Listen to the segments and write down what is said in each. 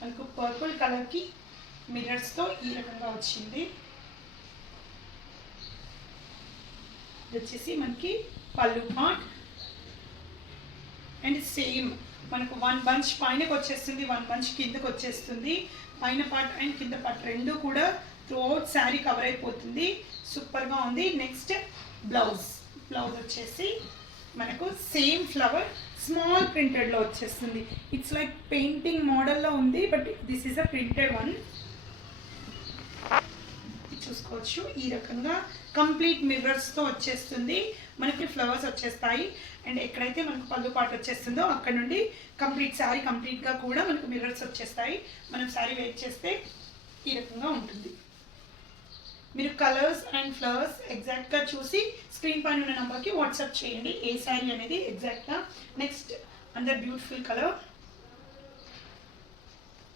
మనకు పర్పుల్ కలర్కి మిర్రర్స్తో ఈ రకంగా వచ్చింది. ఇది వచ్చేసి మనకి పళ్ళు పార్ట్. అండ్ సేమ్ మనకు 1 బంచ్ పైనకి వచ్చేస్తుంది, 1 బంచ్ కిందకి వచ్చేస్తుంది. పైన పార్ట్ అండ్ కింద పార్ట్ రెండు కూడా త్రూఅవుట్ శారీ కవర్ అయిపోతుంది. సూపర్గా ఉంది. నెక్స్ట్ బ్లౌజ్ వచ్చేసి మనకు సేమ్ ఫ్లవర్ స్మాల్ ప్రింటెడ్లో వచ్చేస్తుంది. ఇట్స్ లైక్ పెయింటింగ్ మోడల్లో ఉంది, but this is a printed one. చూసుకోవచ్చు ఈ రకంగా కంప్లీట్ మిర్రర్స్తో వచ్చేస్తుంది. మనకి ఫ్లవర్స్ వచ్చేస్తాయి. అండ్ ఎక్కడైతే మనకు పళ్ళు పాటు వచ్చేస్తుందో అక్కడ నుండి కంప్లీట్ శారీ కంప్లీట్గా కూడా మనకు మిర్రర్స్ వచ్చేస్తాయి. మనం శారీ వెయిట్ చేస్తే ఈ రకంగా ఉంటుంది. మీరు కలర్స్ అండ్ ఫ్లవర్స్ ఎగ్జాక్ట్గా చూసి స్క్రీన్ పైన ఉన్న నెంబర్కి వాట్సాప్ చేయండి ఏ శారీ అనేది ఎగ్జాక్ట్గా. నెక్స్ట్ అందర్ బ్యూటిఫుల్ కలర్.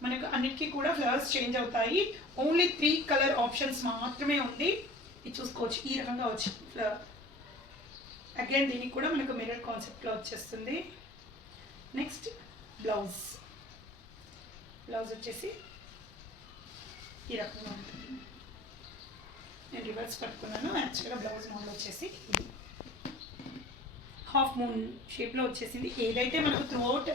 మనకు అన్నిటికీ కూడా ఫ్లవర్స్ చేంజ్ అవుతాయి. ఓన్లీ 3 కలర్ ఆప్షన్స్ మాత్రమే ఉంది. ఇది చూసుకోవచ్చు ఈ రకంగా వచ్చింది ఫ్లవర్. అగైన్ దీనికి కూడా మనకు మిర్రర్ కాన్సెప్ట్లో వచ్చేస్తుంది. నెక్స్ట్ బ్లౌజ్ వచ్చేసి ఈ రకంగా ఉంటుంది. నేను రివర్స్ పట్టుకున్నాను. యాక్చువల్గా బ్లౌజ్ మోడల్ వచ్చేసి ఇది హాఫ్ మూన్ షేప్లో వచ్చేసింది. ఏదైతే మనకు త్రూఅవుట్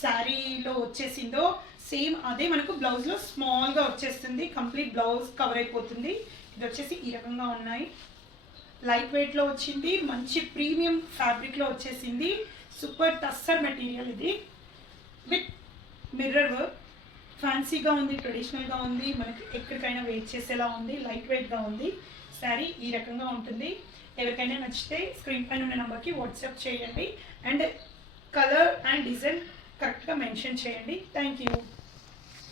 శారీలో వచ్చేసిందో సేమ్ అదే మనకు బ్లౌజ్లో స్మాల్గా వచ్చేస్తుంది. కంప్లీట్ బ్లౌజ్ కవర్ అయిపోతుంది. ఇది వచ్చేసి ఈ రకంగా ఉన్నాయి. లైట్ వెయిట్లో వచ్చింది. మంచి ప్రీమియం ఫ్యాబ్రిక్లో వచ్చేసింది. సూపర్ టస్సర్ మెటీరియల్ ఇది విత్ మిర్రర్ వర్క్. ఫ్యాన్సీగా ఉంది, ట్రెడిషనల్గా ఉంది, మనకి ఎక్కడికైనా వెయిట్ చేసేలా ఉంది, లైట్ వెయిట్గా ఉంది. శారీ ఈ రకంగా ఉంటుంది. ఎవరికైనా నచ్చితే స్క్రీన్ పైన ఉన్న నెంబర్కి వాట్సాప్ చేయండి. అండ్ కలర్ అండ్ డిజైన్ కరెక్ట్గా మెన్షన్ చేయండి. Thank you.